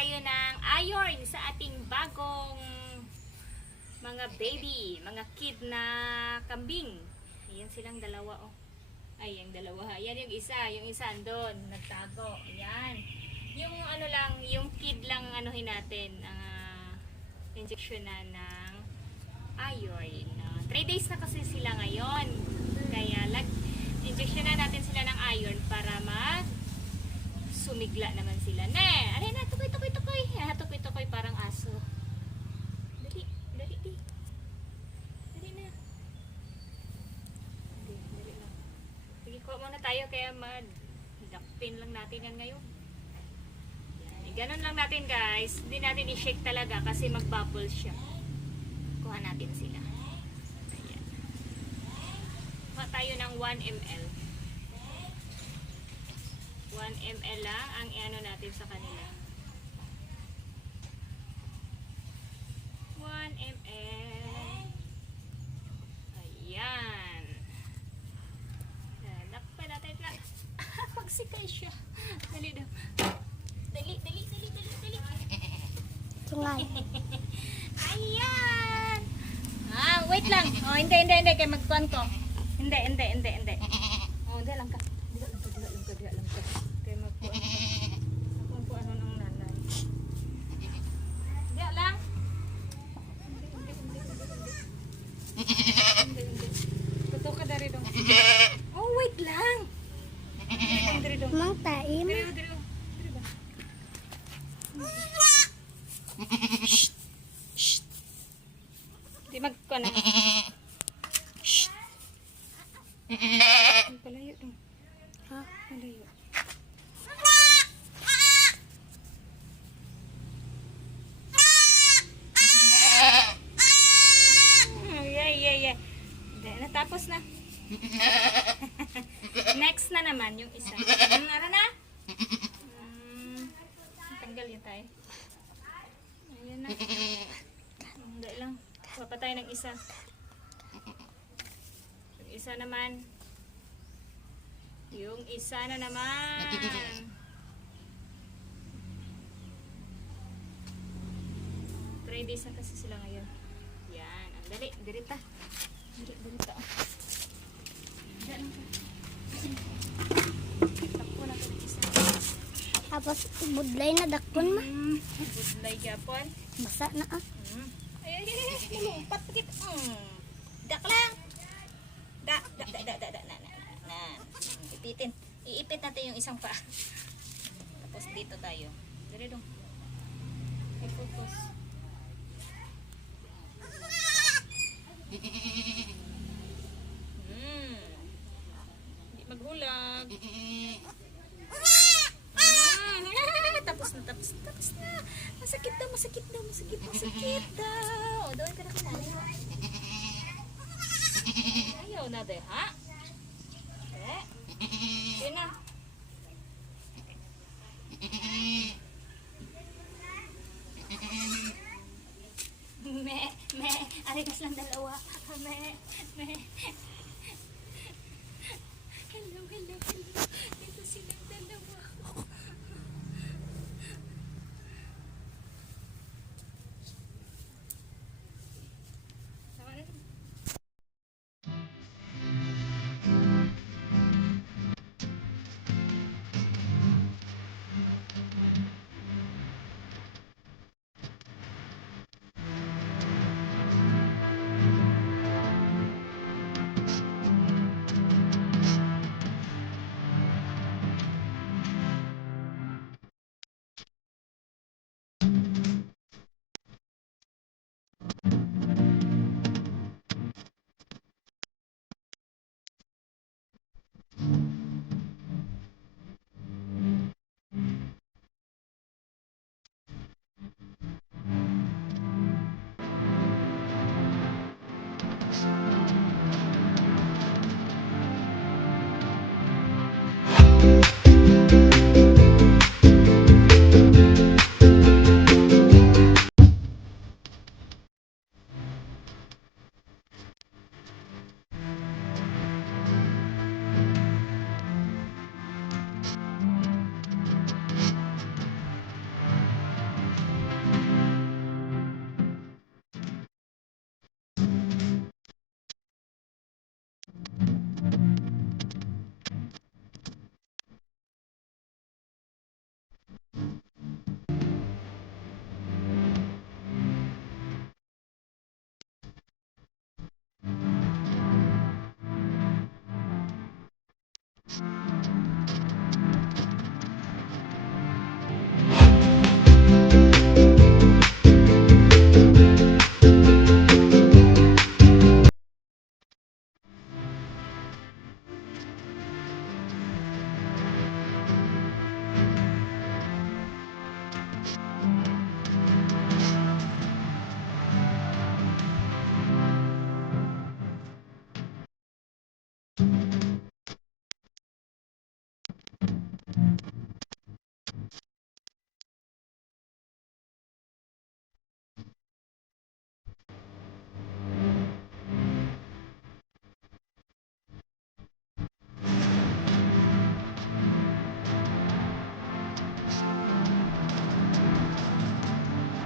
tayo ng iron sa ating bagong mga baby, mga kid na kambing. Ayan silang dalawa, oh. Ay, yung dalawa. Ayan yung isa andun, nagtago. Ayan. Yung ano lang, yung kid lang anuhin natin, injection na ng iron. 3 days na kasi sila ngayon. Kaya injection na natin sila ng iron para sumigla naman sila. Aray na, tukoy. Tukoy parang aso. Dali di. Dali na. Dali lang. Sige, kuha muna tayo kaya dakpin lang natin yan ngayon. Ganun lang natin guys. Hindi natin i-shake talaga kasi mag-bubble siya. Kuha natin sila. Ayan. Kuha tayo ng 1 ml. 1 ml lang ang i-ano natin sa kanila. 1 ml. Ayan. Nakpa natin lang. Pagsikay siya. Dali daw. Dali. Tungay. Ayan. Wait lang. Oh, hindi. Kaya magkuhan ko. Hindi. Oh, di lang ka. Di lang ka. Kaya magkuhan. Magkuhan ko ano ng nanay. Di lang. Hindi. Totoo ka dari dong. Oh, wait lang. Dari dong. Mang taim. Dari ba? Shh. Di magkuhan na. Shh. Palayo dong. Ha? Palayo. Yeah. Natapos na. Next na naman yung isa. Nara na? Tanggal yun tayo. Ayan na. Hindi lang. Papatay ng isa. Yung isa naman. Yung isa na naman. 3 days na kasi sila ngayon. Yan. Ang dali. Dirita. Dirita. Diyan lang ka. Takpo na ito ng isa. Tapos budlay na dakpon ma. Budlay Japon. Basa na ah. Ay. Lumpat pakit. Dak lang. Dak. Ipitin. Iipit natin yung isang paa. Tapos dito tayo. Dali dong. I-focus. Hindi maghulag. Tapos na. Masakit daw. O, doon ka na kinali. Ayaw na de, ha? Yun na. Me. Arigas lang dalawa. Me. Hello. Ito silang dalawa. Sama na.